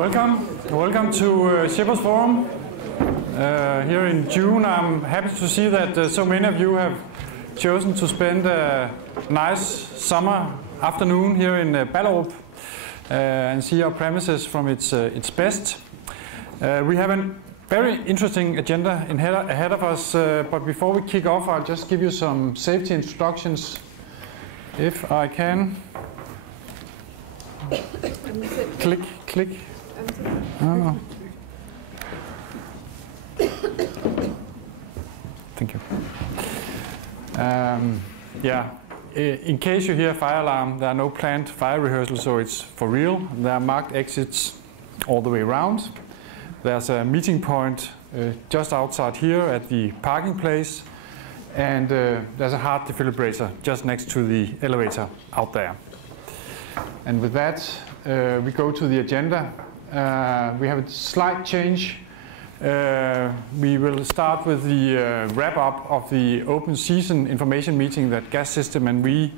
Welcome to Shippers Forum here in June. I'm happy to see that so many of you have chosen to spend a nice summer afternoon here in Ballerup and see our premises from its best. We have a very interesting agenda ahead of us, but before we kick off, I'll just give you some safety introductions, if I can. Click. Oh. Thank you. In case you hear a fire alarm, there are no planned fire rehearsals, so it's for real. There are marked exits all the way around. There's a meeting point just outside here at the parking place, and there's a heart defibrillator just next to the elevator out there. And with that, we go to the agenda. We have a slight change. We will start with the wrap-up of the open season information meeting that Gas System and we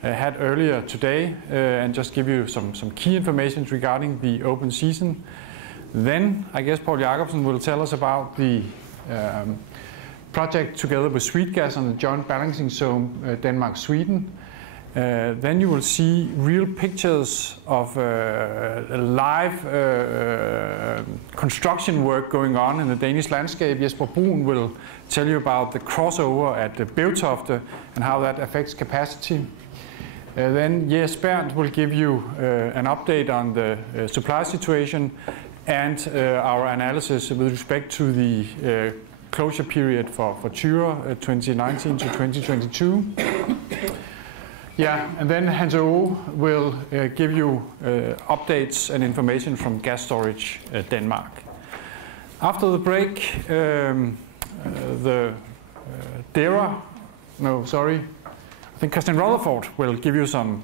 had earlier today, and just give you some key information regarding the open season. Then I guess Paul Jacobsen will tell us about the project together with Sweetgas on the joint balancing zone Denmark-Sweden. Then you will see real pictures of live construction work going on in the Danish landscape. Jesper Bruun will tell you about the crossover at Bevtofte and how that affects capacity. Then Jes Bernt will give you an update on the supply situation and our analysis with respect to the closure period for Tyra 2019 to 2022. Yeah, and then Hans O will give you updates and information from Gas Storage Denmark. After the break, I think Christian Rutherford will give you some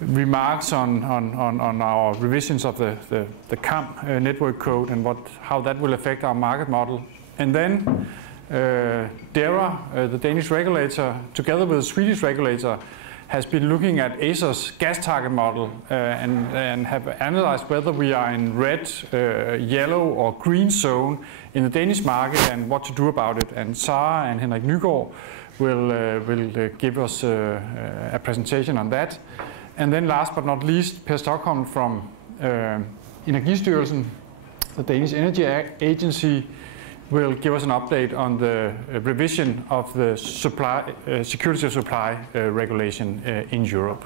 remarks on our revisions of the CAM network code and how that will affect our market model. And then DERA, the Danish regulator, together with the Swedish regulator, has been looking at Acer's gas target model and have analyzed whether we are in red, yellow or green zone in the Danish market and what to do about it. And Sara and Henrik Nygaard will give us a presentation on that. And then last but not least, Per Stockholm from Energistyrelsen, the Danish Energy Agency, will give us an update on the revision of the security of supply regulation in Europe.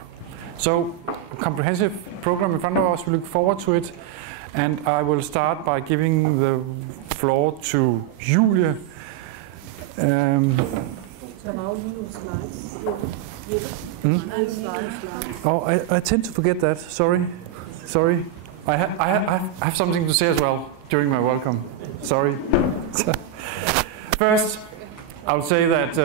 So, a comprehensive program in front of us. We look forward to it. And I will start by giving the floor to Julie. Oh, I tend to forget that. Sorry. I have something to say as well during my welcome. Sorry. First, I would say that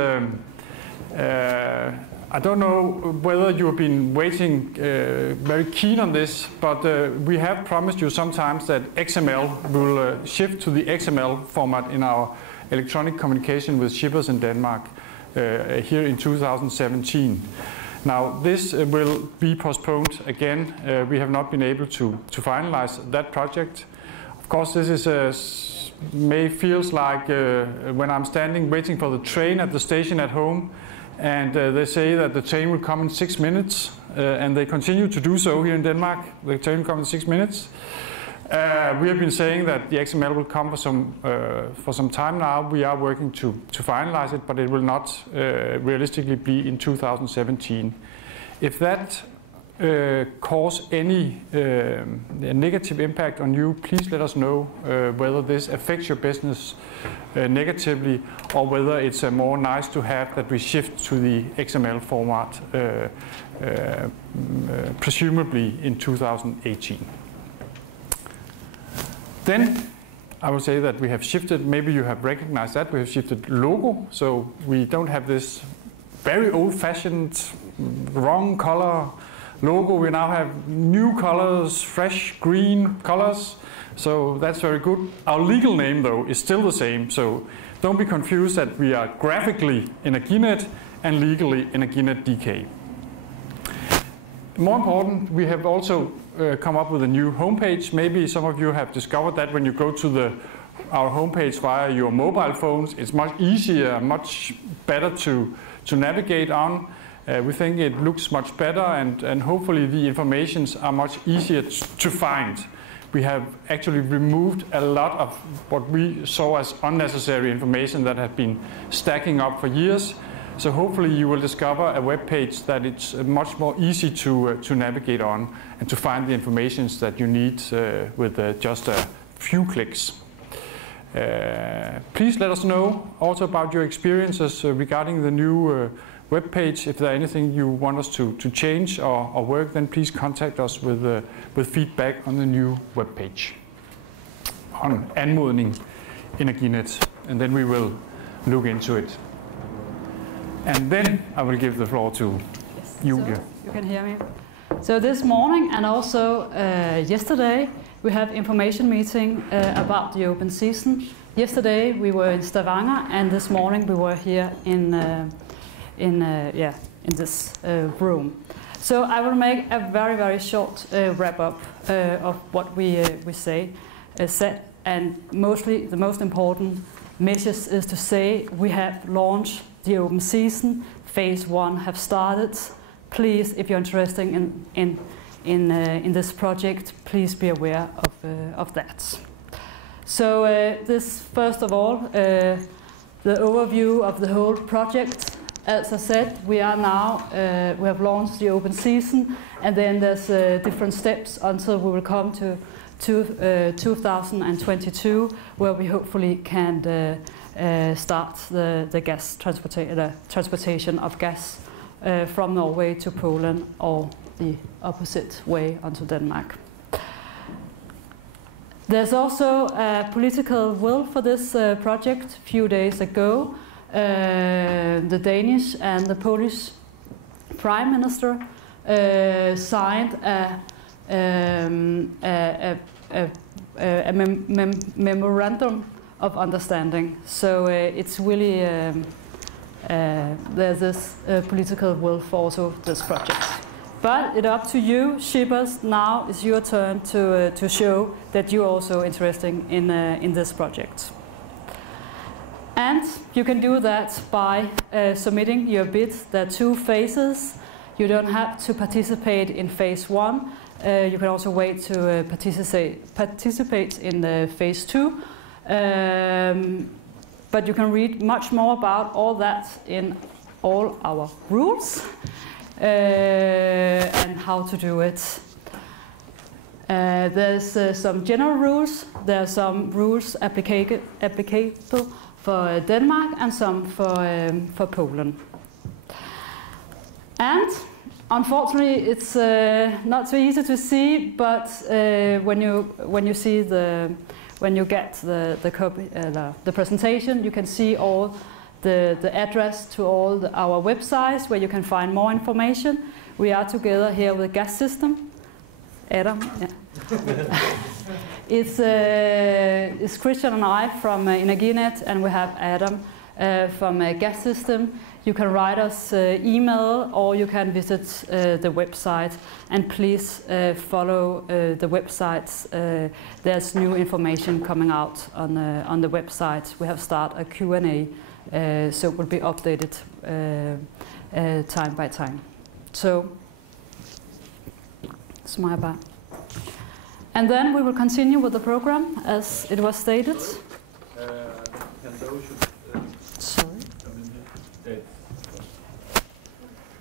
I don't know whether you have been waiting very keen on this, but we have promised you sometimes that XML will shift to the XML format in our electronic communication with shippers in Denmark here in 2017. Now, this will be postponed again. We have not been able to finalize that project. Of course, this is feels like when I'm standing waiting for the train at the station at home, and they say that the train will come in 6 minutes, and they continue to do so here in Denmark. The train will come in 6 minutes. We have been saying that the XML will come for some time now. We are working to finalize it, but it will not realistically be in 2017. If that cause any negative impact on you, please let us know whether this affects your business negatively or whether it's more nice to have that we shift to the XML format presumably in 2018. Then I will say that we have shifted, maybe you have recognized that, we have shifted logo, so we don't have this very old-fashioned wrong color logo. We now have new colors, fresh green colors, so that's very good. Our legal name though is still the same, so don't be confused that we are graphically Energinet and legally Energinet DK. more important, we have also come up with a new homepage. Maybe some of you have discovered that when you go to our homepage via your mobile phones, it's much easier, much better to navigate on. We think it looks much better, and hopefully the informations are much easier to find. We have actually removed a lot of what we saw as unnecessary information that had been stacking up for years. So hopefully you will discover a web page that it's much more easy to navigate on and to find the information that you need with just a few clicks. Please let us know also about your experiences regarding the new web page. If there anything you want us to change or work, then please contact us with feedback on the new web page on anmodning Energinet, and then we will look into it. And then I will give the floor to Julia. So you can hear me. So this morning and also yesterday we have information meeting about the open season. Yesterday we were in Stavanger, and this morning we were here in this room. So I will make a very short wrap up of what we said, and mostly the most important message is to say we have launched the open season. Phase 1 have started. Please, if you're interested in this project, please be aware of that. So this, first of all, the overview of the whole project. As I said, we are now, we have launched the open season, and then there's different steps until we will come to 2022, where we hopefully can start the gas transportation of gas from Norway to Poland, or the opposite way onto Denmark. There's also a political will for this project. A few days ago, the Danish and the Polish Prime Minister signed a memorandum of understanding. So it's really there's this political will for also this project. But it's up to you, shippers. Now it's your turn to show that you're also interested in this project. And you can do that by submitting your bid. There are 2 phases. You don't have to participate in phase 1. You can also wait to participate in phase 2. But you can read much more about all that in all our rules and how to do it. There's some general rules. There are some rules applicable for Denmark and some for Poland. And unfortunately, it's not so easy to see. But when you get the copy, the presentation, you can see all the address to all our websites where you can find more information. We are together here with Gas System. Adam, yeah. It's Christian and I from Energinet, and we have Adam from Gas System. You can write us email, or you can visit the website, and please follow the websites. There's new information coming out on the website. We have started a Q&A, so it will be updated time by time. So it's my bad. And then we will continue with the program as it was stated. Sorry.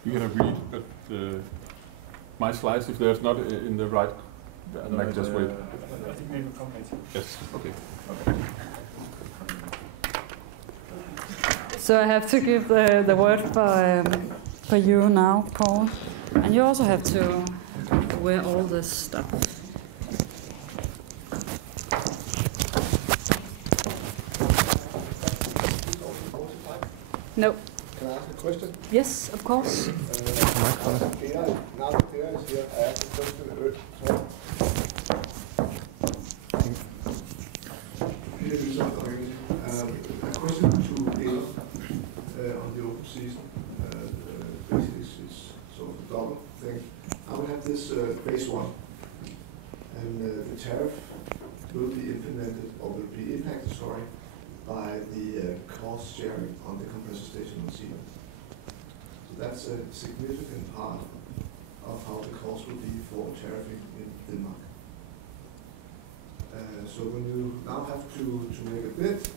You can agree, but my slides, if there's not in the right, then I can just wait. I think maybe come later. Yes, okay. So I have to give the word for you now, Paul. And you also have to wear all this stuff. No. Can I ask a question? Yes, of course. Now that Peter is here, I ask a question. A question to Peter on the open season. Basically, it's sort of a double thing. I would this phase one, and the tariff will be implemented, or will be impacted, sorry, by the cost sharing on the compressor station on Zealand. So that's a significant part of how the cost will be for tariffing in Denmark. So when you now have to make a bid,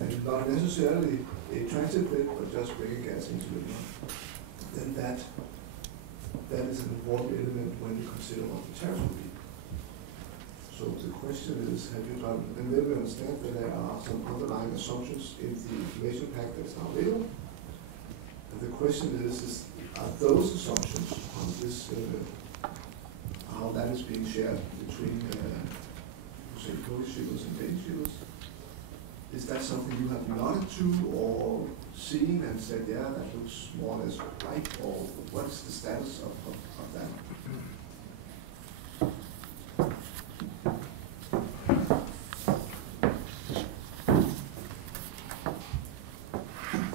and not necessarily a transit bid, but just bringing gas into Denmark, then that is an important element when you consider what the tariffs will be. So the question is, have you done, and then we understand that there are some underlying assumptions in the information pack that's now available. And the question is are those assumptions on this, how that is being shared between, say, Polish shippers and Danish shippers, is that something you have nodded to or seen and said, yeah, that looks more or less right, or what's the status of that?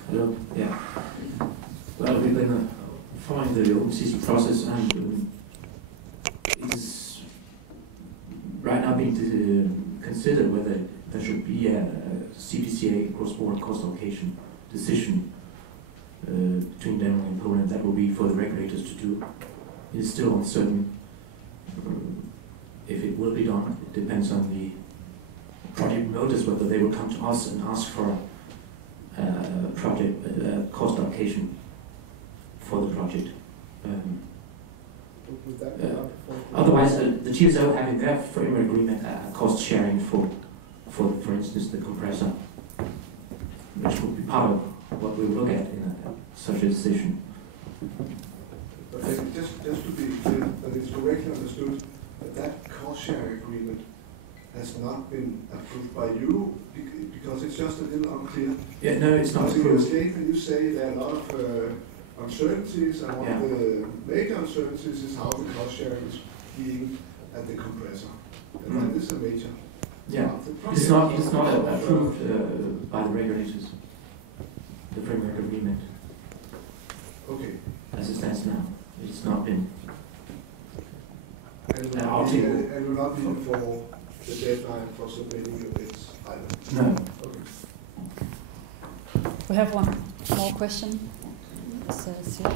Hello, yeah. Well, we've been following the open season process, and it's right now being considered whether there should be a CDCA, cross-border cost allocation decision between Denmark and Poland. That will be for the regulators to do. It is still uncertain if it will be done. It depends on the project notice, whether they will come to us and ask for project cost allocation for the project. Otherwise, the TSO have in their framework agreement cost sharing for instance, the compressor, which would be part of what we look at in such a decision. But just to be clear, that it's correctly understood that that cost sharing agreement has not been approved by you because it's just a little unclear. Yeah, no, it's not approved. In your statement, you say there are a lot of uncertainties, and one of the major uncertainties is how the cost sharing is being at the compressor, and that is a major. Yeah, it's not approved by the regulators. The framework agreement. Okay. As it stands now, it's not been. And will not be for the deadline for submitting your bids either. No. Okay. We have one more question. It says here.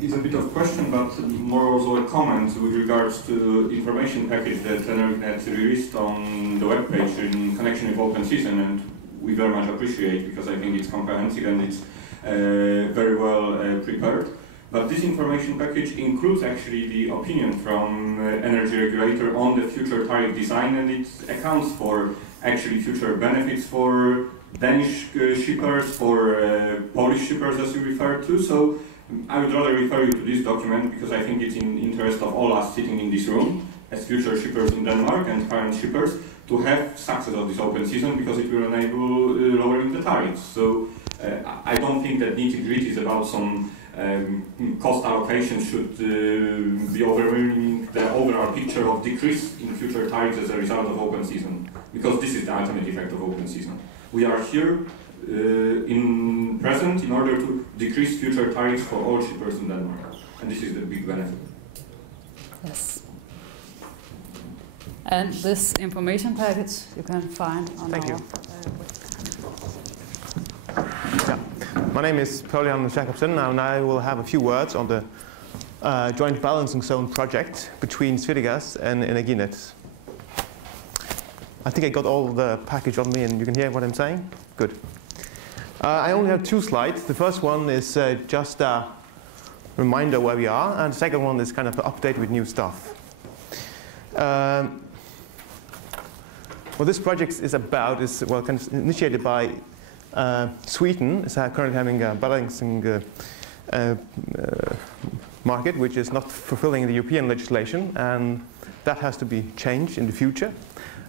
It's a bit of question, but more also a comment with regards to information package that Energinet released on the webpage in connection with open season, and we very much appreciate because I think it's comprehensive and it's very well prepared. But this information package includes actually the opinion from energy regulator on the future tariff design, and it accounts for actually future benefits for Danish shippers, for Polish shippers as you referred to. So I would rather refer you to this document because I think it's in interest of all us sitting in this room as future shippers in Denmark and current shippers to have success of this open season because it will enable lowering the tariffs. So I don't think that nitty-gritty is about some cost allocation should be overwhelming the overall picture of decrease in future tariffs as a result of open season, because this is the ultimate effect of open season. We are here in present in order to decrease future tariffs for all shippers in Denmark, and this is the big benefit. Yes. And this information package you can find on our website. Yeah. My name is Paulian Jacobsen, and I will have a few words on the joint balancing zone project between Swedegas and Energinet. I think I got all the package on me and you can hear what I'm saying? Good. I only have 2 slides. The first one is just a reminder where we are, and the second one is kind of an update with new stuff. What this project is about is, well, kind of initiated by Sweden. Is currently having a balancing market which is not fulfilling the European legislation, and that has to be changed in the future.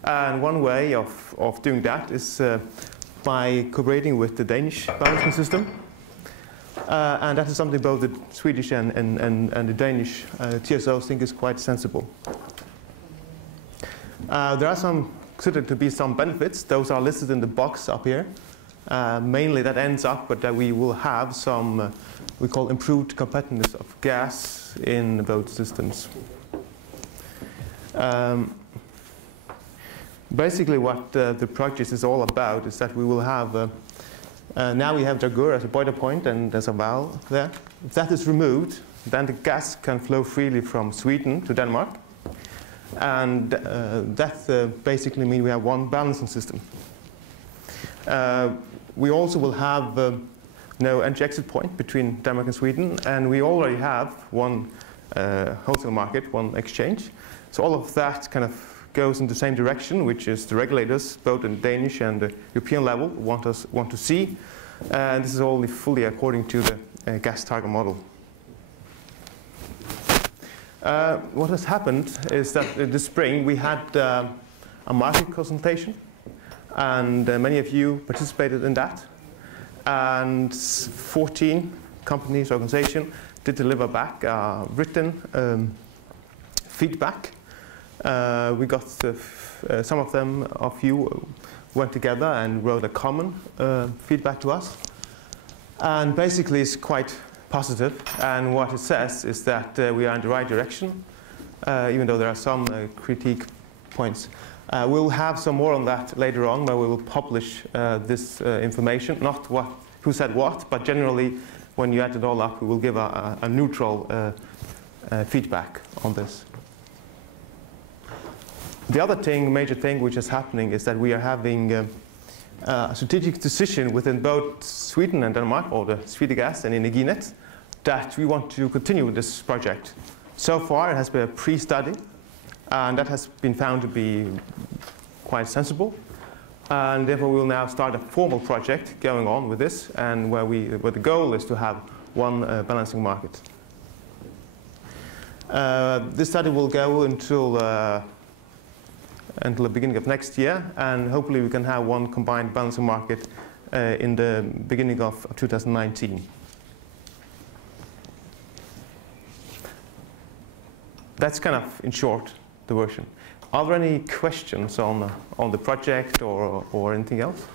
And one way of doing that is by cooperating with the Danish balancing system. And that is something both the Swedish and the Danish TSOs think is quite sensible. There are considered to be some benefits. Those are listed in the box up here. Mainly that ends up, but that we will have some, we call improved competitiveness of gas in both systems. Basically what the project is all about is that we will have, now we have Jagur as a boiler point and there's a valve there. If that is removed, then the gas can flow freely from Sweden to Denmark. And that basically means we have one balancing system. We also will have no entry exit point between Denmark and Sweden, and we already have one wholesale market, one exchange. So all of that kind of goes in the same direction, which is the regulators, both in Danish and the European level, want to see. And this is all fully according to the gas target model. What has happened is that this spring we had a market consultation, and many of you participated in that. And 14 companies, organizations did deliver back written feedback. We got some of them of you went together and wrote a common feedback to us. And basically it's quite positive, and what it says is that we are in the right direction, even though there are some critique points. We'll have some more on that later on, where we will publish this information, not who said what, but generally when you add it all up, we will give a neutral feedback on this. The other major thing which is happening is that we are having a strategic decision within both Sweden and Denmark, or the Swedegas and Energinet, that we want to continue with this project. So far it has been a pre-study, and that has been found to be quite sensible. And therefore we will now start a formal project going on with this, and where the goal is to have one balancing market. This study will go until the beginning of next year, and hopefully we can have one combined balancing market in the beginning of 2019. That's kind of, in short, the version. Are there any questions on the project or anything else?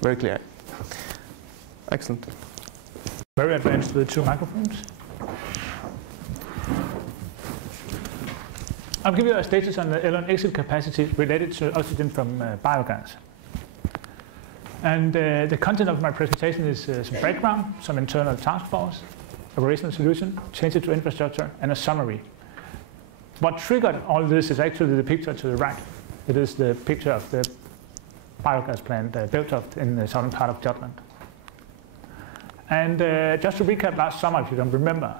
Very clear. Excellent. Very advanced with 2 microphones. I'll give you a status on the LN exit capacity related to oxygen from biogas. And the content of my presentation is some background, some internal task force, operational solution, changes to infrastructure, and a summary. What triggered all this is actually the picture to the right. It is the picture of the biogas plant Bevtoft in the southern part of Jutland. And just to recap last summer, if you don't remember,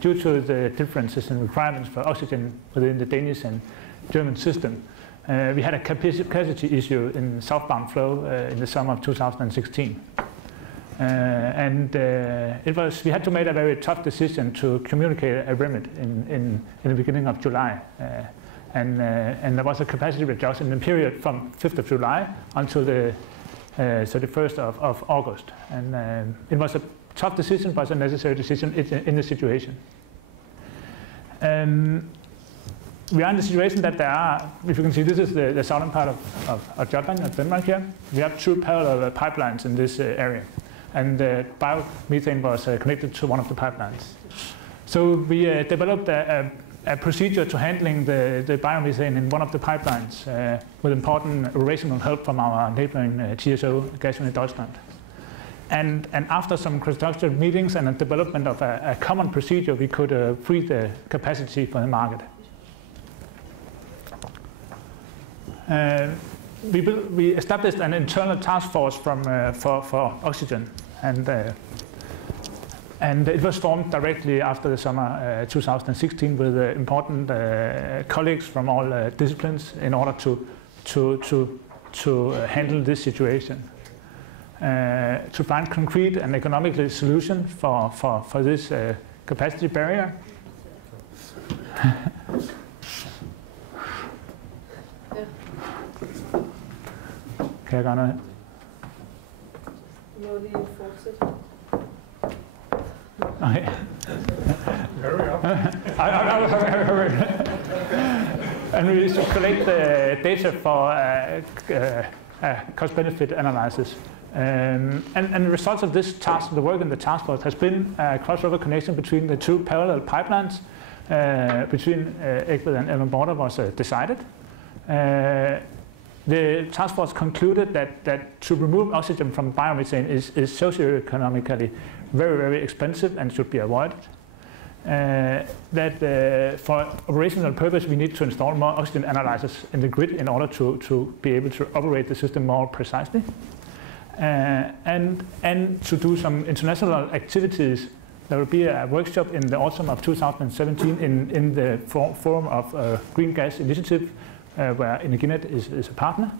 due to the differences in requirements for oxygen within the Danish and German system, we had a capacity issue in southbound flow in the summer of 2016. We had to make a very tough decision to communicate a remit in the beginning of July. And there was a capacity reduction in the period from 5th of July until the 31st of August. And it was a tough decision, but a necessary decision in the situation. We are in the situation that there are, if you can see, this is the southern part of Jutland, of Denmark here. We have 2 parallel pipelines in this area. And biomethane was connected to one of the pipelines. So we developed a procedure to handling the biomethane in one of the pipelines with important operational help from our neighboring TSO, Energinet Deutschland. And after some constructive meetings and a development of a common procedure, we could free the capacity for the market. We established an internal task force for oxygen, and it was formed directly after the summer 2016 with important colleagues from all disciplines in order to handle this situation, to find concrete and economical solution for this capacity barrier. Kan jeg gøre noget her? Må lige fortsætte. Okay. Hurry up. Hurry. And we used to collect the data for cost-benefit analysis. And the results of this task, the work in the task force, has been a crossover connection between the two parallel pipelines between Egtved and Ellen Border was decided. The task force concluded that to remove oxygen from biomethane is socioeconomically very, very expensive and should be avoided. For operational purpose, we need to install more oxygen analyzers in the grid in order to be able to operate the system more precisely. And to do some international activities. There will be a workshop in the autumn of 2017 in the forum of Green Gas Initiative, where Energinet is a partner.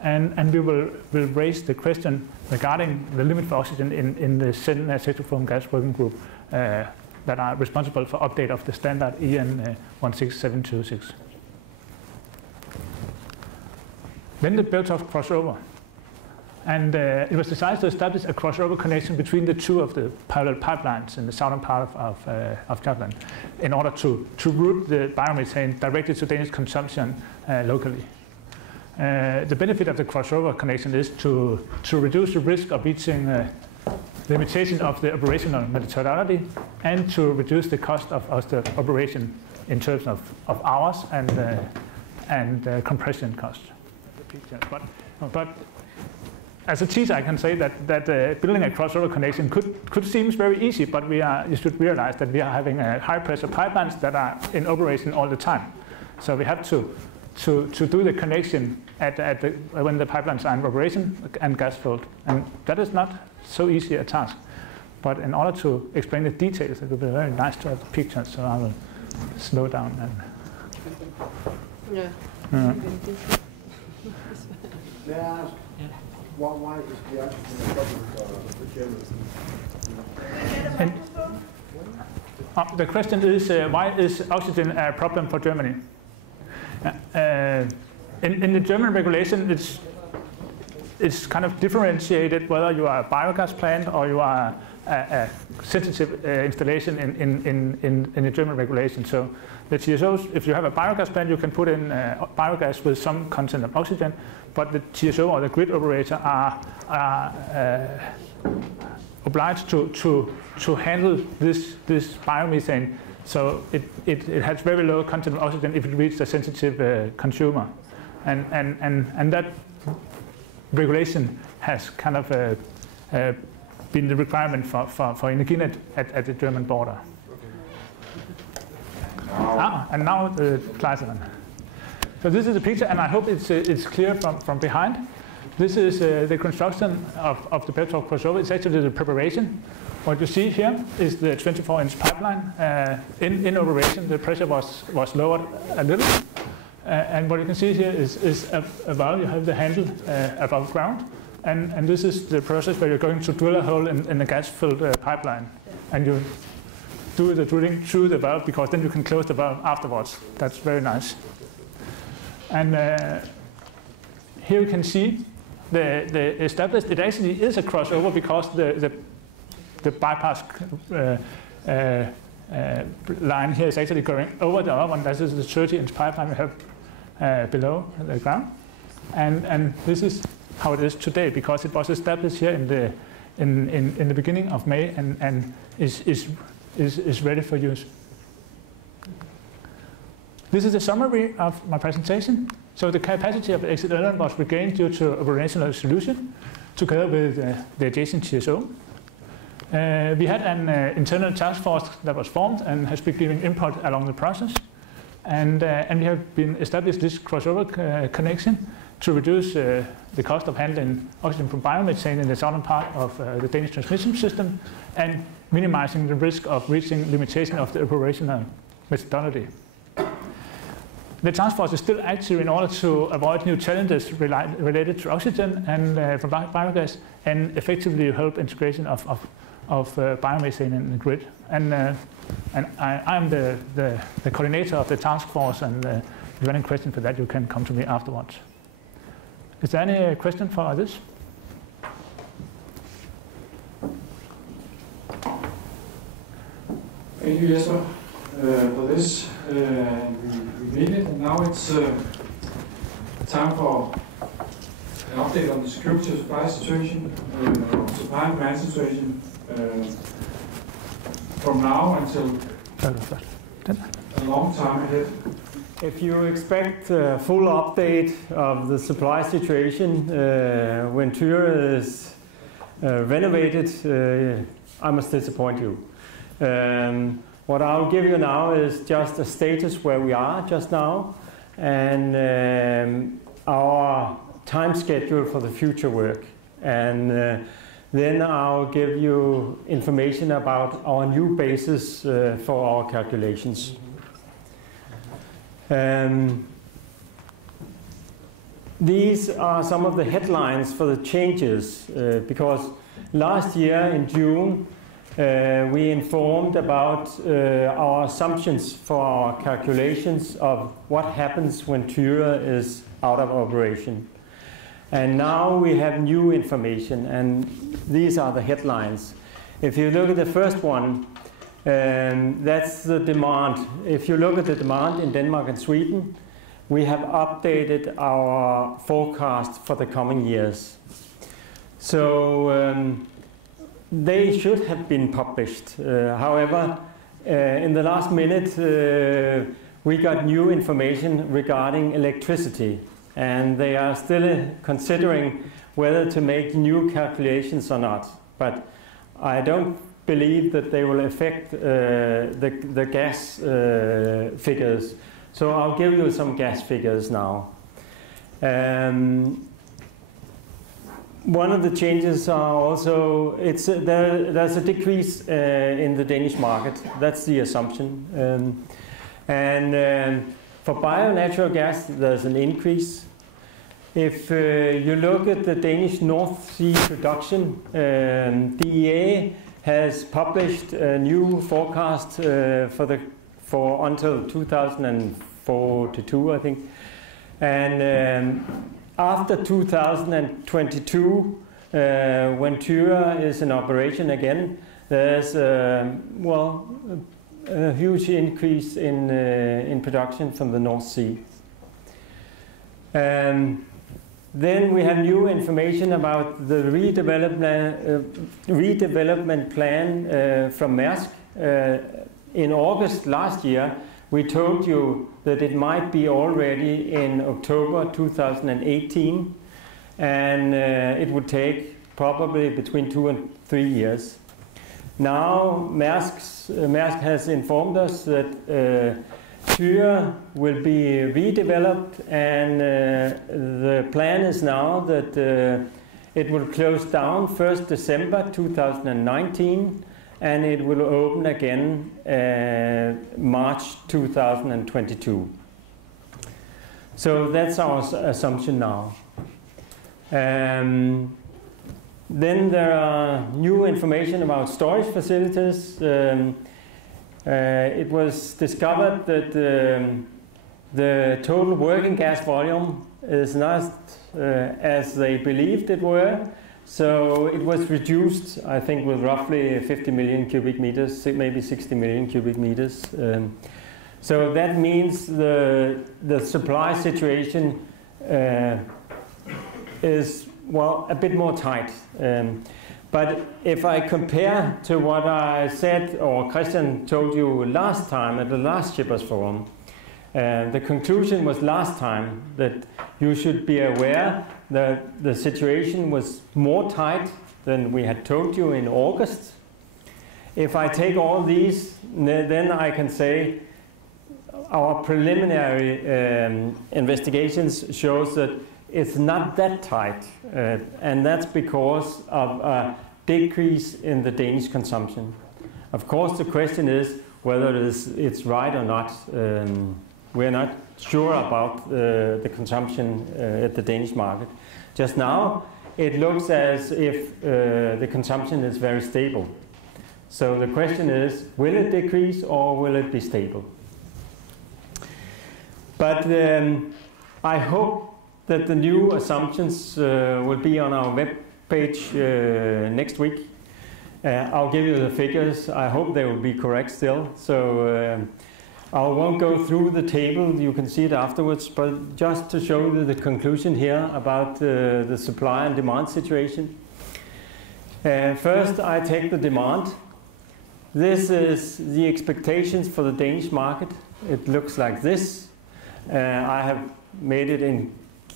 And we will raise the question regarding the limit for oxygen in the sector forum gas working group that are responsible for update of the standard EN 16726. Then the Bertov crossover. And it was decided to establish a crossover connection between the two of the parallel pipelines in the southern part of Jutland in order to route the biomethane directly to Danish consumption locally. The benefit of the crossover connection is to reduce the risk of reaching the limitation of the operational methodology and to reduce the cost of the operation in terms of hours and compression costs. But as a teacher, I can say that building a crossover connection could seem very easy, but you should realize that we are having high pressure pipelines that are in operation all the time. So we have to do the connection when the pipelines are in operation and gas filled, and that is not so easy a task. But in order to explain the details, it would be very nice to have the pictures. So I will slow down and. Yeah. May I ask? Why is the oxygen a problem for Germany? The question is, why is oxygen a problem for Germany? In the German regulation, it's kind of differentiated whether you are a biogas plant or you are a sensitive installation in the German regulation. So the TSOs, if you have a biogas plant, you can put in biogas with some content of oxygen, but the TSO or the grid operator are obliged to handle this biomethane. So it has very low content of oxygen if it reaches a sensitive consumer, and that regulation has kind of been the requirement for Energinet at the German border. And now the Kleiseren. So this is a picture, and I hope it's clear from behind. This is the construction of the Bertov crossover. It's actually the preparation. What you see here is the 24-inch pipeline in operation. The pressure was lowered a little. And what you can see here is a valve. You have the handle above ground. And this is the process where you're going to drill a hole in the gas-filled pipeline. And you do the drilling through the valve because then you can close the valve afterwards. That's very nice. And here you can see the established. It actually is a crossover because the bypass line here is actually going over the other one. This is the 30-inch pipeline we have below the ground. And this is how it is today because it was established here in the beginning of May and is ready for use. This is a summary of my presentation. So the capacity of the exit island was regained due to operational solution together with the adjacent TSO. We had an internal task force that was formed and has been giving input along the process. And we have been established this crossover connection to reduce the cost of handling oxygen from biomethane in the southern part of the Danish transmission system and minimizing the risk of reaching limitation of the operational methodology. The task force is still active in order to avoid new challenges related to oxygen and from biogas and effectively help integration of biomethane in the grid. And I am the coordinator of the task force, and if you have any question for that, you can come to me afterwards. Is there any question for this? Thank you, Jesper, for this. We made it, and now it's time for an update on the security of supply situation, supply and demand situation from now until a long time ahead. If you expect a full update of the supply situation when Tyre is renovated, I must disappoint you. What I'll give you now is just a status where we are just now and our time schedule for the future work. And then I'll give you information about our new basis for our calculations. These are some of the headlines for the changes because last year in June we informed about our assumptions for our calculations of what happens when Tyre is out of operation. And now we have new information, and these are the headlines. If you look at the first one, that's the demand. If you look at the demand in Denmark and Sweden, we have updated our forecast for the coming years. So they should have been published. However, in the last minute, we got new information regarding electricity, and they are still considering whether to make new calculations or not. But I don't believe that they will affect the gas figures. So I'll give you some gas figures now. One of the changes are also, there's a decrease in the Danish market. That's the assumption. For bio-natural gas, there's an increase. If you look at the Danish North Sea production, DEA has published a new forecast for until 2042, I think. And after 2022, when Tyre is in operation again, there's a huge increase in production from the North Sea. Then we have new information about the redevelopment plan from Maersk. In August last year, we told you that it might be already in October 2018, and it would take probably between 2 and 3 years. Now Maersk has informed us that Tyre will be redeveloped, and the plan is now that it will close down 1st December 2019, and it will open again March 2022. So that's our assumption now. Then there are new information about storage facilities. It was discovered that the total working gas volume is not as they believed it were. So it was reduced, I think, with roughly 50 million cubic meters, maybe 60 million cubic meters. So that means the supply situation is, well, a bit more tight. But if I compare to what I said, or Christian told you last time at the last Shippers Forum, the conclusion was last time that you should be aware that the situation was more tight than we had told you in August. If I take all these, then I can say our preliminary investigations shows that it's not that tight, and that's because of a decrease in the Danish consumption. Of course, the question is whether it's right or not. We're not sure about the consumption at the Danish market. Just now, it looks as if the consumption is very stable. So the question is, will it decrease or will it be stable? But I hope that the new assumptions will be on our web page next week. I'll give you the figures. I hope they will be correct still. So I won't go through the table. You can see it afterwards. But just to show you the conclusion here about the supply and demand situation. First, I take the demand. This is the expectations for the Danish market. It looks like this. I have made it in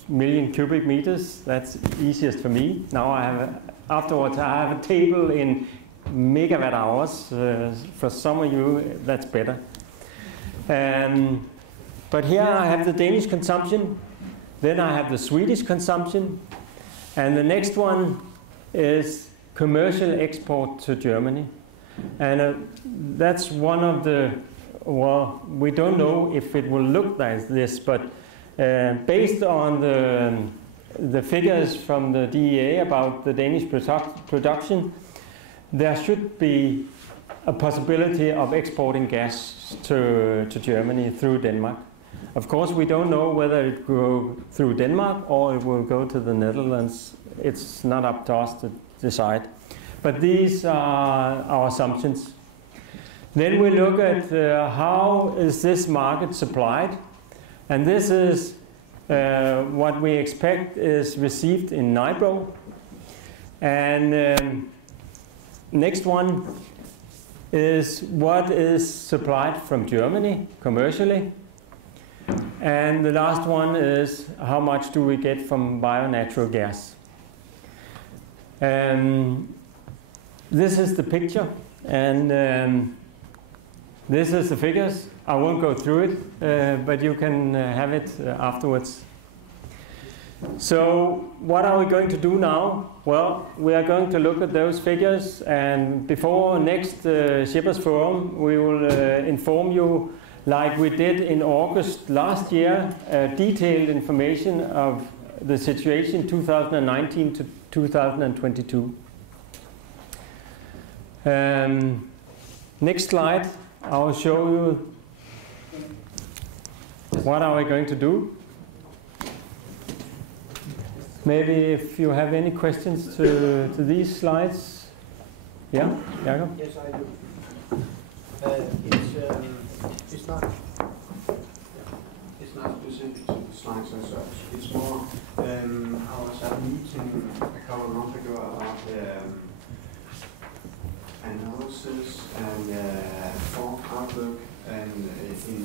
million cubic meters. That's easiest for me. Now afterwards I have a table in megawatt hours. For some of you, that's better. But here I have the Danish consumption. Then I have the Swedish consumption. And the next one is commercial export to Germany. And that's one of the, well, we don't know if it will look like this, but based on the figures from the DEA about the Danish production, there should be a possibility of exporting gas to Germany through Denmark. Of course, we don't know whether it will go through Denmark or it will go to the Netherlands. It's not up to us to decide. But these are our assumptions. Then we look at how is this market supplied. And this is what we expect is received in Nybro. And next one is what is supplied from Germany commercially. And the last one is how much do we get from bio-natural gas. This is the picture, and this is the figures. I won't go through it, but you can have it afterwards. So what are we going to do now? Well, we are going to look at those figures, and before next Shippers Forum, we will inform you, like we did in August last year, detailed information of the situation 2019 to 2022. Next slide, I will show you what are we going to do. Maybe if you have any questions to these slides. Yeah, Jacob? Yes, I do. It's not specific to the slides as such. It's more, I was at a meeting a couple of months ago about analysis and fork outlook and in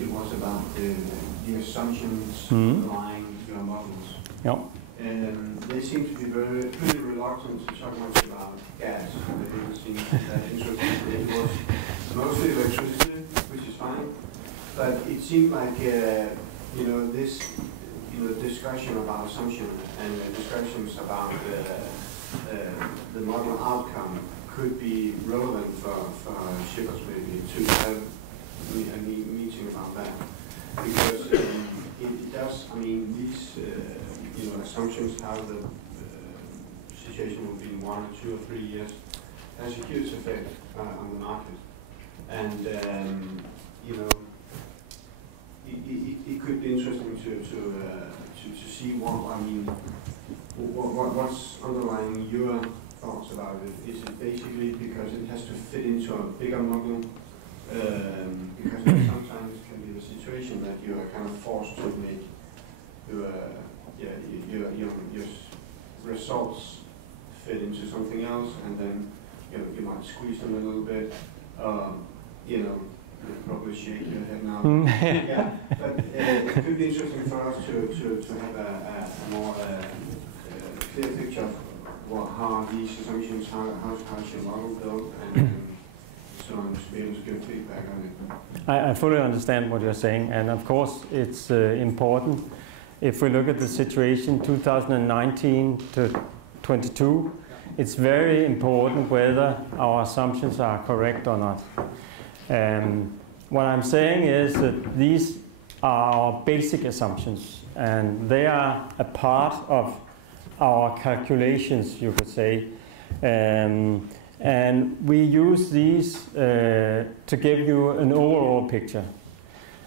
it was about the assumptions underlying your models. Yep. They seem to be pretty reluctant to talk much about gas. They didn't seem that interested. It was mostly electricity, which is fine, but it seemed like this discussion about assumption and discussions about the model outcome could be relevant for shippers maybe to have a meeting about that, because it does. I mean, these assumptions how the situation will be in 1 or 2 or 3 years has a huge effect on the market, and it could be interesting to see what's underlying your thoughts about it. Is it basically because it has to fit into a bigger model? Because sometimes it can be the situation that you are kind of forced to make your results fit into something else, and then you might squeeze them a little bit. You probably shake your head now. Yeah, but it could be interesting for us to have a more clear picture of how these assumptions, how's your model built, and so on, to be able to give feedback on it. I fully understand what you're saying, and of course it's important. If we look at the situation 2019 to 22, it's very important whether our assumptions are correct or not. What I'm saying is that these are our basic assumptions, and they are a part of our calculations, you could say. And we use these to give you an overall picture.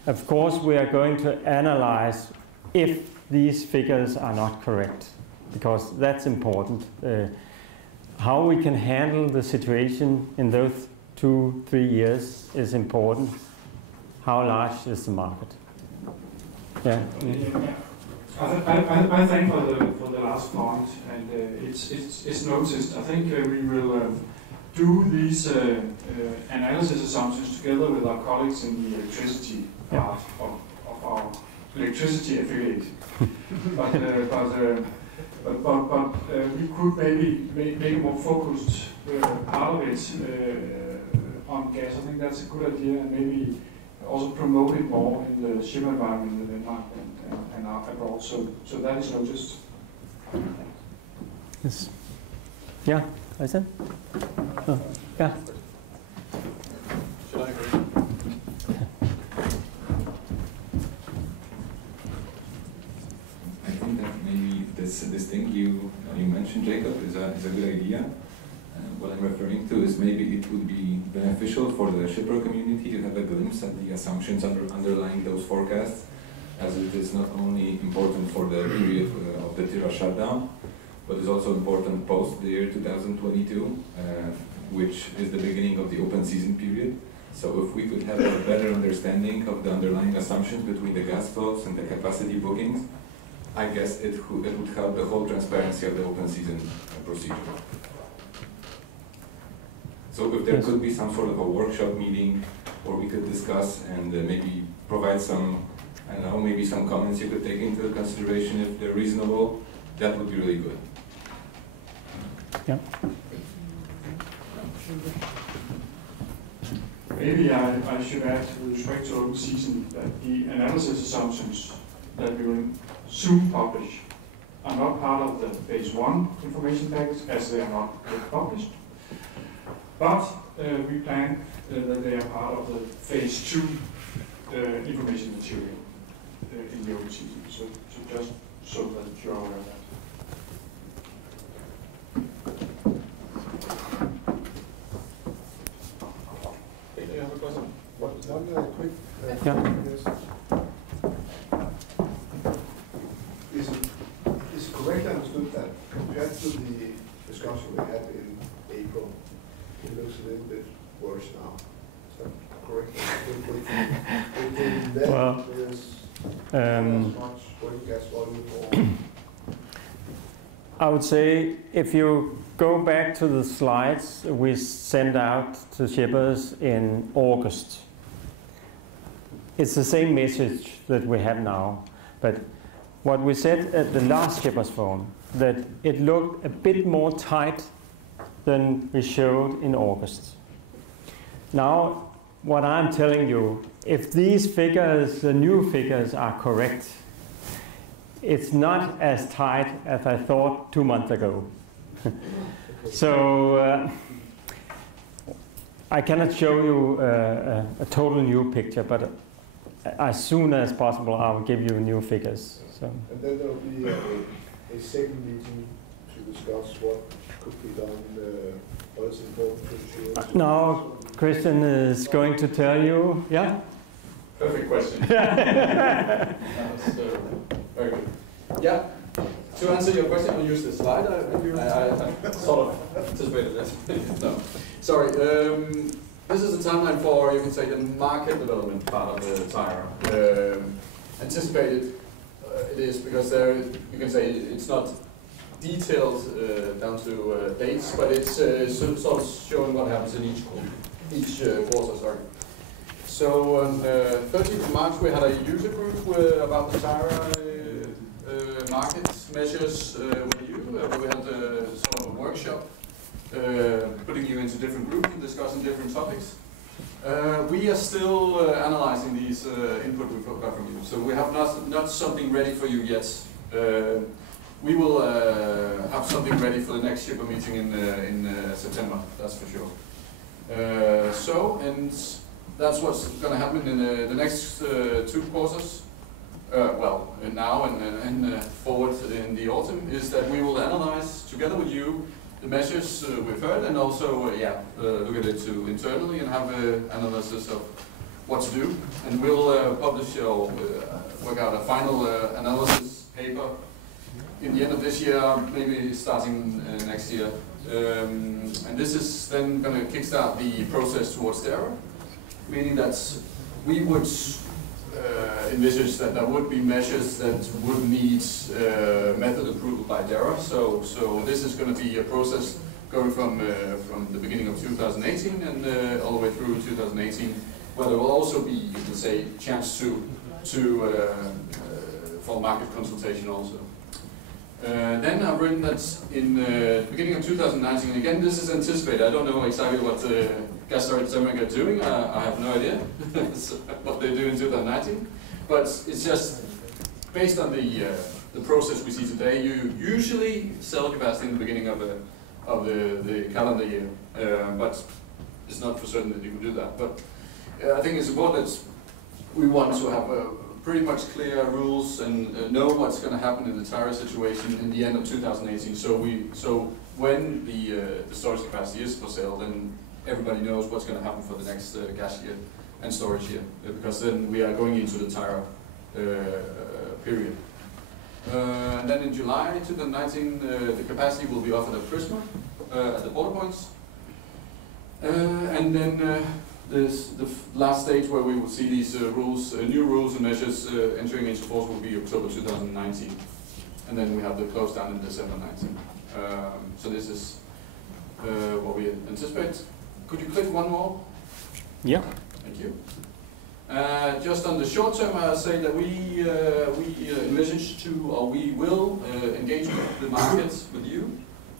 Of course, we are going to analyze if these figures are not correct, because that's important. How we can handle the situation in those 2-3 years is important. How large is the market? Yeah. I thank for the last point, and it's noticed. I think we will do these analysis assumptions together with our colleagues in the electricity part of our electricity affiliate. but we could maybe make a more focused part of it on gas. I think that's a good idea, and maybe also promote it more in the ship environment in Denmark and abroad. So that is noticed. Yes. Yeah, I said. Oh, yeah. Should I agree? I think that maybe this thing you mentioned, Jacob, is a good idea. What I'm referring to is maybe it would be beneficial for the shipper community to have a glimpse at the assumptions underlying those forecasts, as it is not only important for the period of the Tyra shutdown, but is also important post the year 2022, which is the beginning of the open season period. So if we could have a better understanding of the underlying assumptions between the gas flows and the capacity bookings, I guess it would help the whole transparency of the open season procedure. So if there could be some sort of a workshop meeting where we could discuss and maybe provide some, I don't know, maybe some comments you could take into consideration if they're reasonable, that would be really good. Yeah. Maybe I should add with respect to open season that the analysis assumptions that we will soon publish are not part of the phase 1 information package, as they are not yet published. But we plan that they are part of the phase 2 information material in the open season. So just so that you're aware of that. Do you have a question? One quick is it correctly understood that compared to the discussion we had in April, it looks a little bit worse now? Is that correct? Well, there's much oil and gas volume or I would say if you go back to the slides we sent out to shippers in August, it's the same message that we have now. But what we said at the last shippers forum, that it looked a bit more tight than we showed in August. Now, what I'm telling you, if these figures, the new figures, are correct, it's not as tight as I thought 2 months ago. So I cannot show you a total new picture, but as soon as possible I'll give you new figures. So. And then there will be a second meeting to discuss what could be done, what is important to ensure. Now Christian is going to tell you. Yeah? Perfect question. That was very good. Yeah. To answer your question, I'll use this slide. I sort of anticipated that. No. Sorry. This is a timeline for, you can say, the market development part of the Tyra. Anticipated it is because there, you can say it's not detailed down to dates, but it's sort of showing what happens in each quarter. Sorry. So on 13th of March we had a user group about the Tyra market measures with you. We had sort of a workshop putting you into different groups and discussing different topics. We are still analyzing these input we got from you, so we have not something ready for you yet. We will have something ready for the next shipper meeting in September, that's for sure. And that's what's going to happen in the next 2 quarters. Well, now and forward in the autumn, is that we will analyze together with you the measures we've heard, and also look at it internally and have an analysis of what to do, and we'll publish or work out a final analysis paper in the end of this year, maybe starting next year. And this is then going to kickstart the process towards DERA, meaning that we would envisage that there would be measures that would need method approval by DERA. So this is going to be a process going from the beginning of 2018 and all the way through 2018, where there will also be, you can say, chance for market consultation also. Then I've written that in the beginning of 2019, and again this is anticipated, I don't know exactly what Gas Storage Denmark are doing, I have no idea what they do in 2019, but it's just based on the process we see today. You usually sell capacity in the beginning of the calendar year, but it's not for certain that you can do that. But I think it's important that we want to have pretty much clear rules and know what's going to happen in the Tyra situation in the end of 2018. So when the storage capacity is for sale, then everybody knows what's going to happen for the next gas year and storage year, because then we are going into the Tyra period. And then in July 2019, the capacity will be offered at Prisma at the border points, and then the last stage where we will see these new rules and measures entering into force will be October 2019, and then we have the close down in December 19. So this is what we anticipate. Could you click one more? Yeah. Thank you. Just on the short term, I'll say that we envisage to, or we will engage with the markets, with you,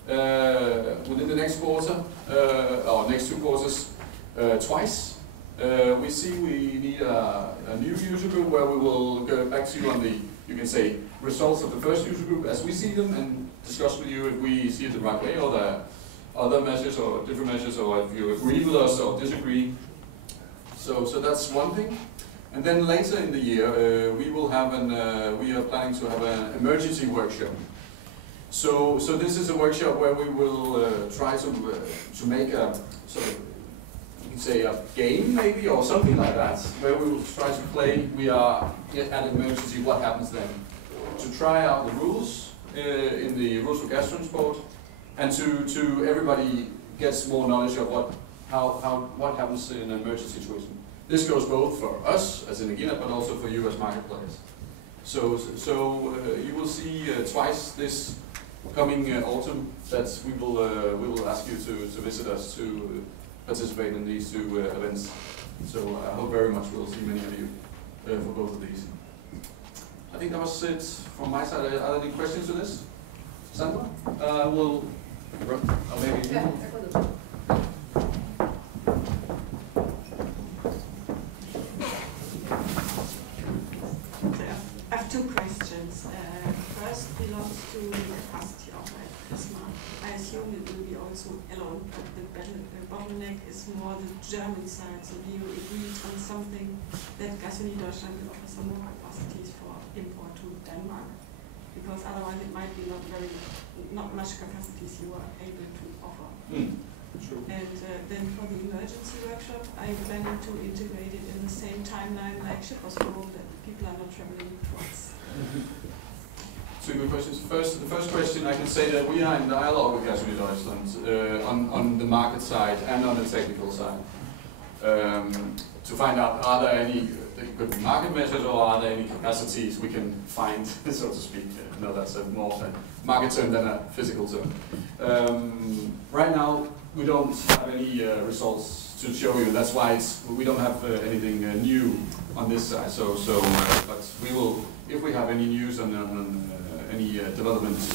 within the next quarter, or next 2 quarters, twice. We see we need a new user group where we will go back to you on the, you can say, results of the first user group as we see them, and discuss with you if we see it the right way, or the other measures or different measures, or if you agree with us or disagree. So that's one thing. And then later in the year, we will have we are planning to have an emergency workshop. So this is a workshop where we will try to make a sort of, you can say, a game maybe, or something like that, where we will try to play, we are at emergency, what happens then? To try out the rules in the rules for gas transport, and to everybody gets more knowledge of what happens in an emergency situation. This goes both for us as Energinet, but also for you as market players. So you will see twice this coming autumn that we will ask you to visit us to participate in these 2 events. So I hope very much we'll see many of you for both of these. I think that was it from my side. Are there any questions to this? Sandra? Maybe you. I have 2 questions. First belongs to the capacity of Prisma. I assume it will be also alone, but the bottleneck is more the German side. So do you agree on something that Gasuni Deutschland will offer some more capacities for import to Denmark? Because otherwise it might be not much capacities you are able to offer. Sure. And then for the emergency workshop, I'm planning to integrate it in the same timeline like Shippers Forum, that people are not traveling twice. 2 good questions. The first question, I can say that we are in dialogue with Gasuni Deutschland on the market side and on the technical side, to find out, are there any good market measures, or are there any capacities we can find, so to speak. No, that's a more market term than a physical term. Right now, we don't have any results to show you. That's why we don't have anything new on this side. But we will, if we have any news on any developments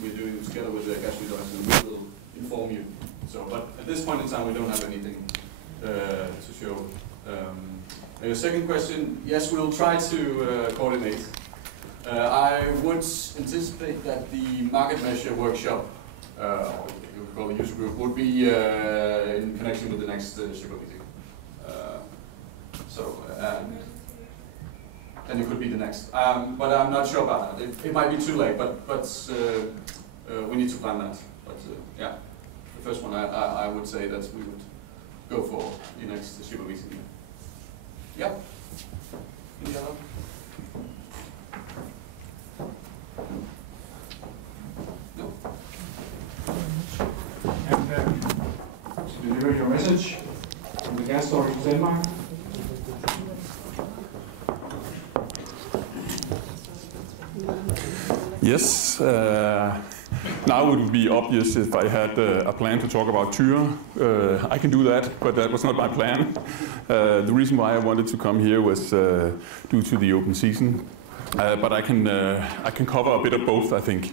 we're doing together with the Gasuni Deutschland, we will inform you. So, but at this point in time, we don't have anything to show. Your second question, yes, we'll try to coordinate. I would anticipate that the market measure workshop, you could call the user group, would be in connection with the next shipper meeting. And it could be the next. But I'm not sure about that. It might be too late, but we need to plan that. But yeah, the first one I would say that we would go for the next shipper meeting. Yep. Any other? No. And to deliver your message from the gas storage in Denmark. Yes. Now it would be obvious if I had a plan to talk about Tyre. I can do that, but that was not my plan. The reason why I wanted to come here was due to the open season. But I can cover a bit of both, I think.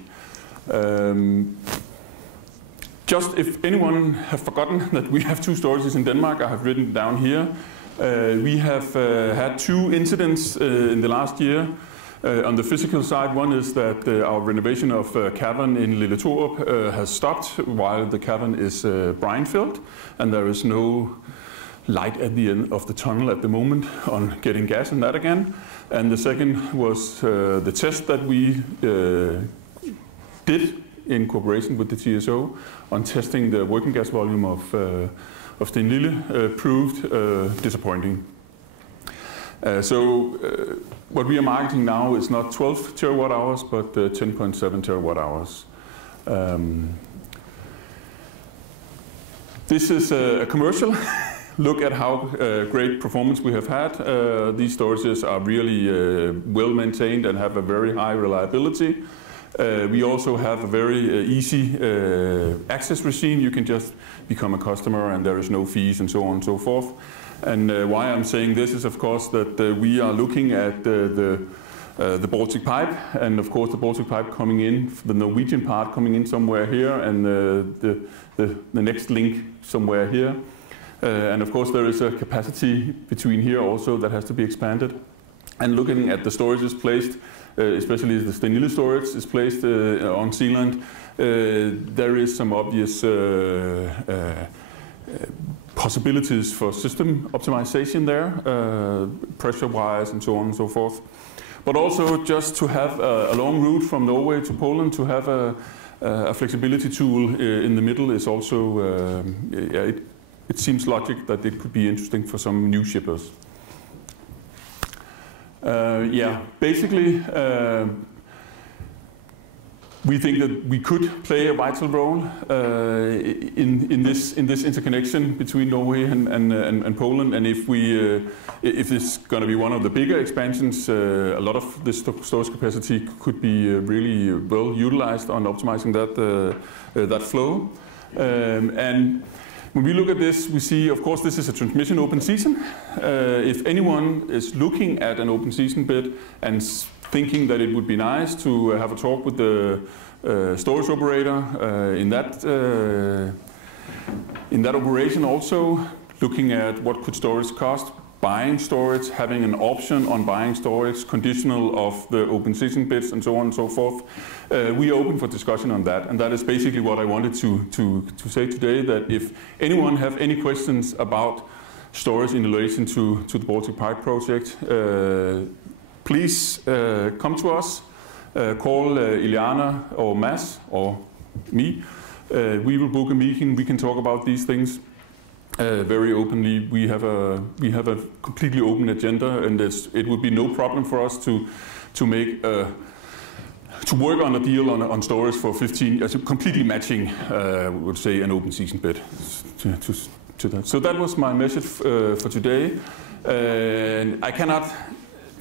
Just if anyone have forgotten that we have 2 storages in Denmark, I have written down here. We have had 2 incidents in the last year. On the physical side, one is that our renovation of cavern in Lille Torup has stopped while the cavern is brine filled, and there is no light at the end of the tunnel at the moment on getting gas in that again. And the second was the test that we did in cooperation with the TSO on testing the working gas volume of Stenlille proved disappointing. What we are marketing now is not 12 terawatt hours, but 10.7 terawatt hours. This is a commercial. Look at how great performance we have had. These storages are really well maintained and have a very high reliability. We also have a very easy access regime. You can just become a customer and there is no fees and so on and so forth. And why I'm saying this is, of course, that we are looking at the Baltic pipe, and of course the Baltic pipe coming in, the Norwegian part coming in somewhere here, and the next link somewhere here. And of course there is a capacity between here also that has to be expanded. And looking at the storages placed, especially the Stenlille storage is placed on Zealand, there is some obvious possibilities for system optimization there, pressure-wise and so on and so forth. But also just to have a long route from Norway to Poland, to have a flexibility tool in the middle is also, it seems logic that it could be interesting for some new shippers. Basically, we think that we could play a vital role in this interconnection between Norway and Poland. And if this is going to be one of the bigger expansions, a lot of this storage capacity could be really well utilized on optimizing that flow. And when we look at this, we see, of course, this is a transmission open season. If anyone is looking at an open season bid and thinking that it would be nice to have a talk with the storage operator in that operation also, looking at what could storage cost, buying storage, having an option on buying storage, conditional of the open season bids and so on and so forth. We are open for discussion on that, and that is basically what I wanted to say today, that if anyone have any questions about storage in relation to the Baltic Pipe project, please come to us, call Iliana or Mads or me. We will book a meeting, we can talk about these things very openly. We have a completely open agenda, and it would be no problem for us to make to work on a deal on storage for 15, completely matching, we would say, an open season bid to that. So that was my message for today. And I cannot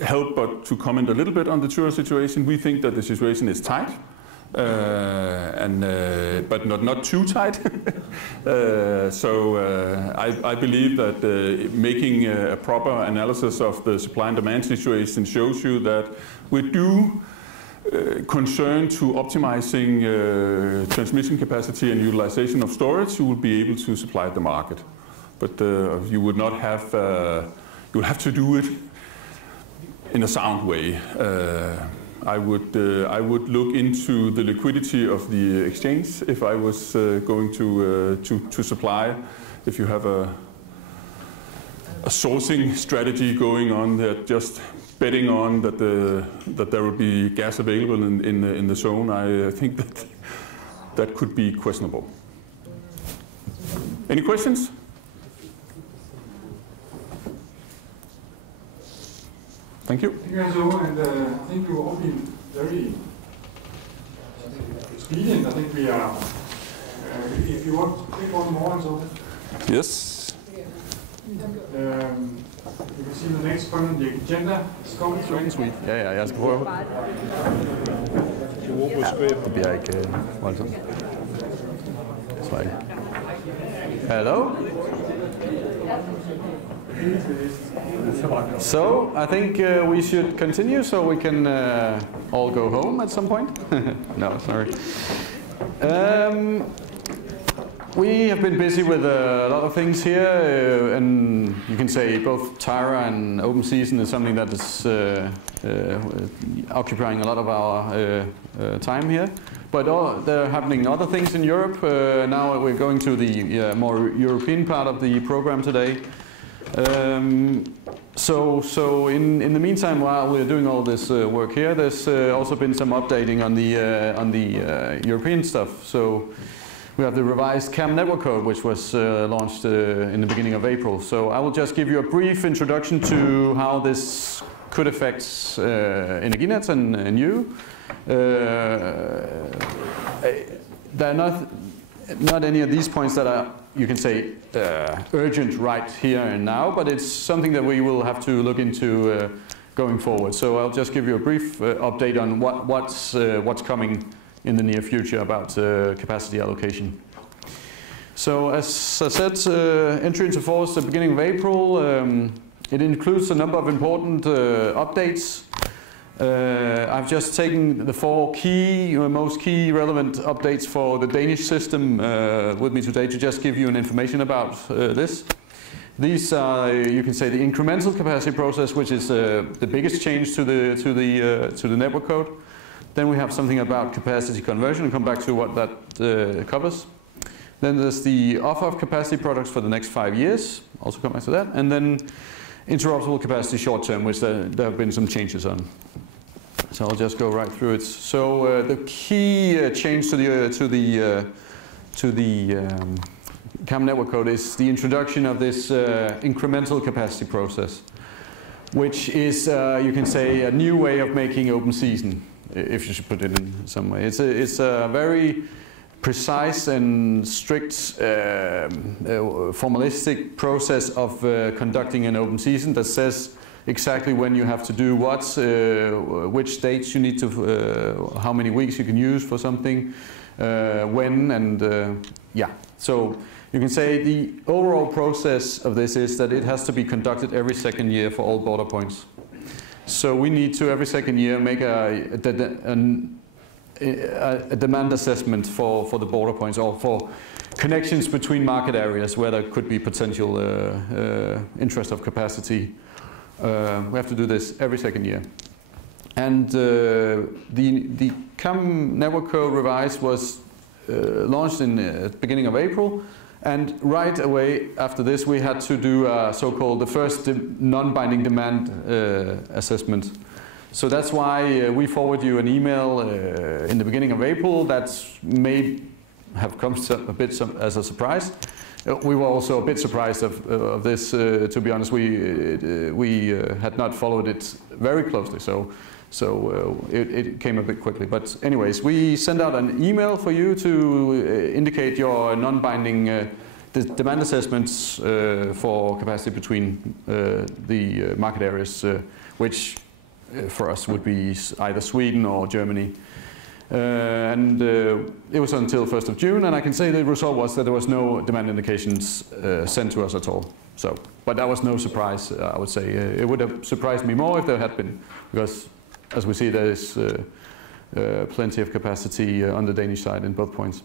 help but to comment a little bit on the Tyre situation. We think that the situation is tight, but not too tight. I believe that making a proper analysis of the supply and demand situation shows you that we do concern to optimizing transmission capacity and utilization of storage. You will be able to supply the market, but you would not have. You will have to do it in a sound way. I would look into the liquidity of the exchange if I was going to supply. If you have a sourcing strategy going on, that just betting on that there will be gas available in the zone, I think that could be questionable. Any questions? Thank you. Thank you, Hans-Ove, and I think you've all been very expedient. I think we are, if you want to take one more, Hans-Ove. Yes. You can see the next point on the agenda. Sweet. Ja, jeg skal prøve. Det bliver ikke voldsomt. Hello? So, I think we should continue so we can all go home at some point. No, sorry. We have been busy with a lot of things here, and you can say both Tyra and Open Season is something that is occupying a lot of our time here. But there are happening other things in Europe. Now we're going to the more European part of the program today. So in the meantime, while we're doing all this work here, there's also been some updating on the European stuff. So we have the revised CAM network code, which was launched in the beginning of April. So I will just give you a brief introduction to how this could affect Energinet and you. There are not any of these points that are, you can say, urgent right here and now, but it's something that we will have to look into going forward. So I'll just give you a brief update on what's coming in the near future about capacity allocation. So as I said, entry into force at the beginning of April. It includes a number of important updates. I've just taken the four most key relevant updates for the Danish system with me today to just give you an information about this. These are, you can say, the incremental capacity process, which is the biggest change to the network code. Then we have something about capacity conversion, and come back to what that covers. Then there's the offer of capacity products for the next 5 years. Also come back to that. And then interoperable capacity short term, which there have been some changes on. So I'll just go right through it. So the key change to the CAM network code is the introduction of this incremental capacity process, which is, you can say, a new way of making open season, if you should put it in some way. It's a very precise and strict formalistic process of conducting an open season that says exactly when you have to do what, which dates you need to, how many weeks you can use for something, when, and yeah. So you can say the overall process of this is that it has to be conducted every second year for all border points. So we need to every second year make a demand assessment for the border points, or for connections between market areas where there could be potential interest of capacity. We have to do this every second year. And the CAM network code revised was launched in the beginning of April. And right away after this, we had to do so-called the first non-binding demand assessment. So that's why we forward you an email in the beginning of April that may have come a bit as a surprise. We were also a bit surprised of this, to be honest. We had not followed it very closely, so it came a bit quickly. But anyways, we sent out an email for you to indicate your non-binding demand assessments for capacity between the market areas, which for us would be either Sweden or Germany. And it was until 1st of June, and I can say the result was that there was no demand indications sent to us at all. So, but that was no surprise, I would say. It would have surprised me more if there had been, because as we see, there is plenty of capacity on the Danish side in both points.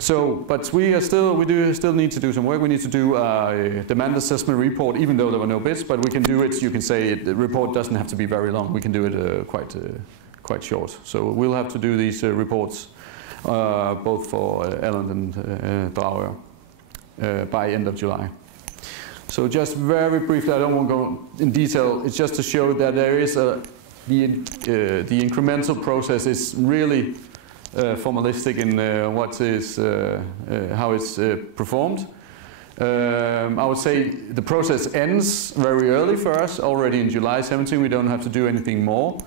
So, but we do still need to do some work. We need to do a demand assessment report, even though there were no bids, but we can do it. You can say the report doesn't have to be very long. We can do it quite short. So we'll have to do these reports both for Elland and Dragør by end of July. So just very briefly, I don't want to go in detail. It's just to show that there is the incremental process is really formalistic in what is how it's performed. I would say the process ends very early for us. Already in July 17, we don't have to do anything more.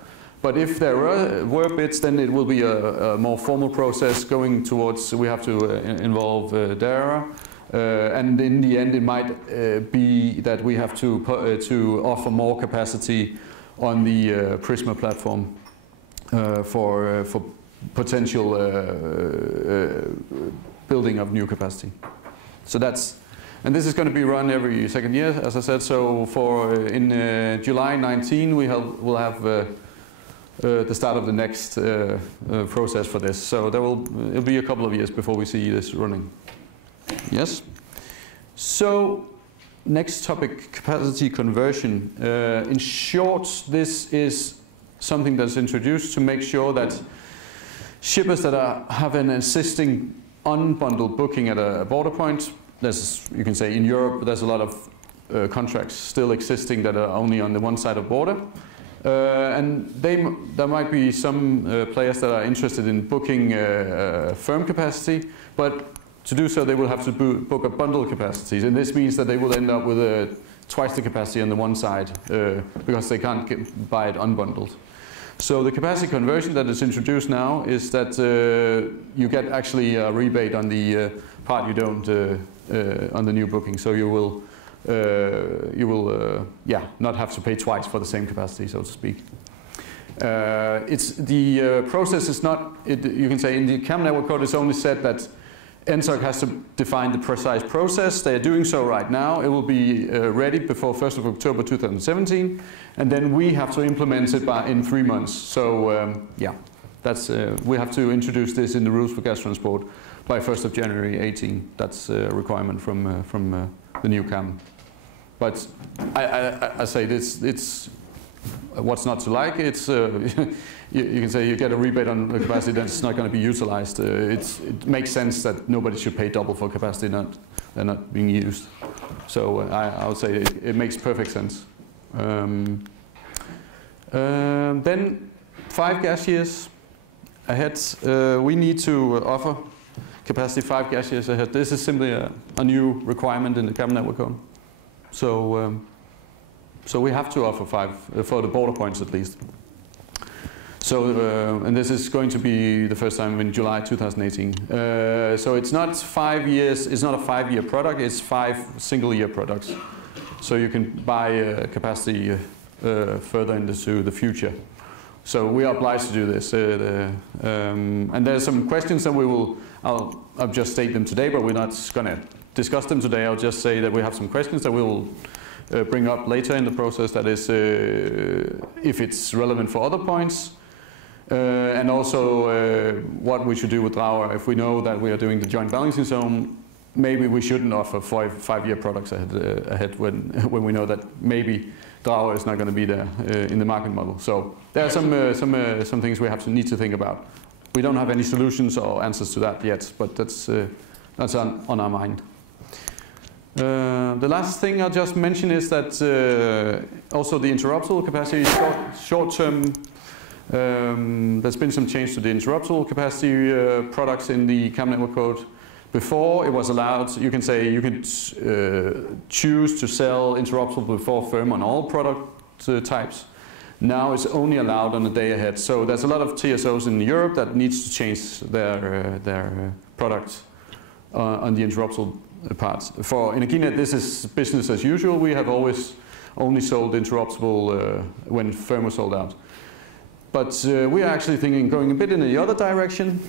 But if there were bids, then it will be a more formal process going towards, we have to involve DARA. And in the end, it might be that we have to offer more capacity on the Prisma platform for potential building of new capacity. So that's, and this is going to be run every second year, as I said. So for in July 19, we'll have the start of the next process for this. So it'll be a couple of years before we see this running. Yes. So next topic, capacity conversion. In short, this is something that's introduced to make sure that shippers that have an existing unbundled booking at a border point, you can say in Europe, there's a lot of contracts still existing that are only on the one side of border. And there might be some players that are interested in booking firm capacity, but to do so they will have to book a bundle capacity. And this means that they will end up with twice the capacity on the one side because they can't buy it unbundled. So the capacity conversion that is introduced now is that you get actually a rebate on the part you don't on the new booking. So you will not have to pay twice for the same capacity, so to speak. It's the process is not. You can say in the CAM network code it's only said that NSOC has to define the precise process. They are doing so right now. It will be ready before 1st of October 2017, and then we have to implement it in 3 months. So that's we have to introduce this in the rules for gas transport by 1st of January 18. That's a requirement from the new CAM. But I say this, it's what's not to like. It's you can say you get a rebate on the capacity that's not going to be utilized. It makes sense that nobody should pay double for capacity they're not being used. So I would say it makes perfect sense. Then 5 gas years ahead. We need to offer capacity 5 gas years ahead. This is simply a new requirement in the CAM network code. So we have to offer 5 for the border points at least. So and this is going to be the first time in July 2018. So it's not 5 years. It's not a 5-year product. It's 5 single-year products. So you can buy capacity further into the future. So we are obliged to do this. And there's some questions that I'll just state them today, but we're not going to discuss them today. I'll just say that we have some questions that we will bring up later in the process. That is, if it's relevant for other points, and also what we should do with Drauer. If we know that we are doing the joint balancing zone, maybe we shouldn't offer 5-year products ahead when we know that maybe Drauer is not going to be there in the market model. So there are some things we need to think about. We don't have any solutions or answers to that yet, but that's on our mind. The last thing I'll just mention is that also the interruptible capacity, short-term, there's been some change to the interruptible capacity products in the CAM network code. Before it was allowed, you can say you could choose to sell interruptible before firm on all product types. Now it's only allowed on a day ahead. So there's a lot of TSOs in Europe that needs to change their products on the interruptible parts. For Energinet, this is business as usual. We have always only sold interruptible when firm was sold out. But we are actually thinking going a bit in the other direction.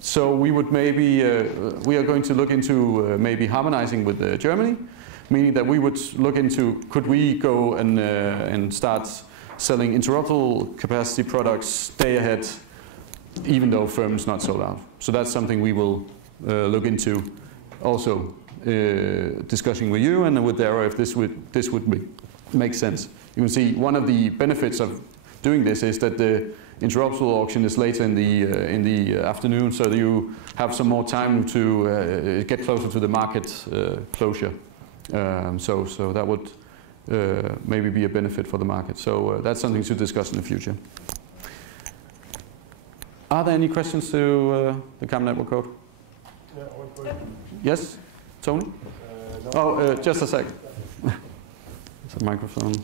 So we would maybe, we are going to look into maybe harmonizing with Germany, meaning that we would look into, could we go and start selling interruptible capacity products day ahead, even though firm is not sold out. So that's something we will look into, also discussing with you and with DARA if this would make sense. You can see one of the benefits of doing this is that the interruptible auction is later in the afternoon, so that you have some more time to get closer to the market closure. So that would maybe be a benefit for the market. So that's something to discuss in the future. Are there any questions to the CAM network code? Yeah, one question. Yes, Tony? Just a sec. It's a microphone.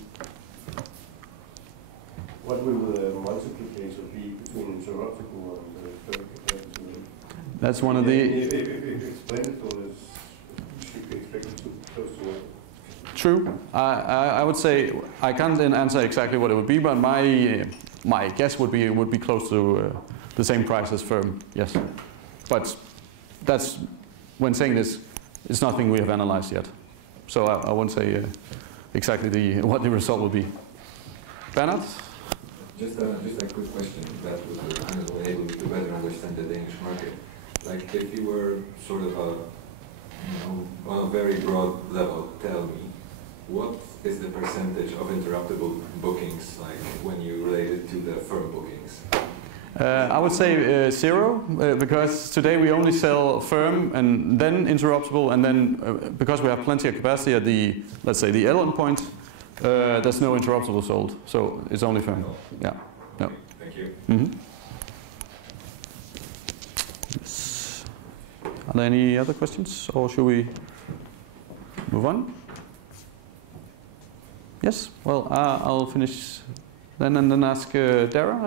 What will the multiplicator be between interruptible and the firm capacity? That's one of the... If explainable should be expected to be close to it. True. I would say I can't then answer exactly what it would be, but my guess would be close to the same price as firm. Yes, but that's when saying this, it's nothing we have analyzed yet. So I won't say exactly what the result will be. Bernard? Just a quick question that would enable me to better understand the Danish market. Like if you were sort of on a very broad level, tell me, what is the percentage of interruptible bookings, like when you relate it to the firm bookings? I would say 0, because today we only sell firm and then interruptible, and then because we have plenty of capacity at the, let's say, the L point, there's no interruptible sold, so it's only firm. Yeah. No. Thank you. Mm-hmm. Yes. Are there any other questions, or should we move on? Yes. Well, I'll finish then and then ask Dara.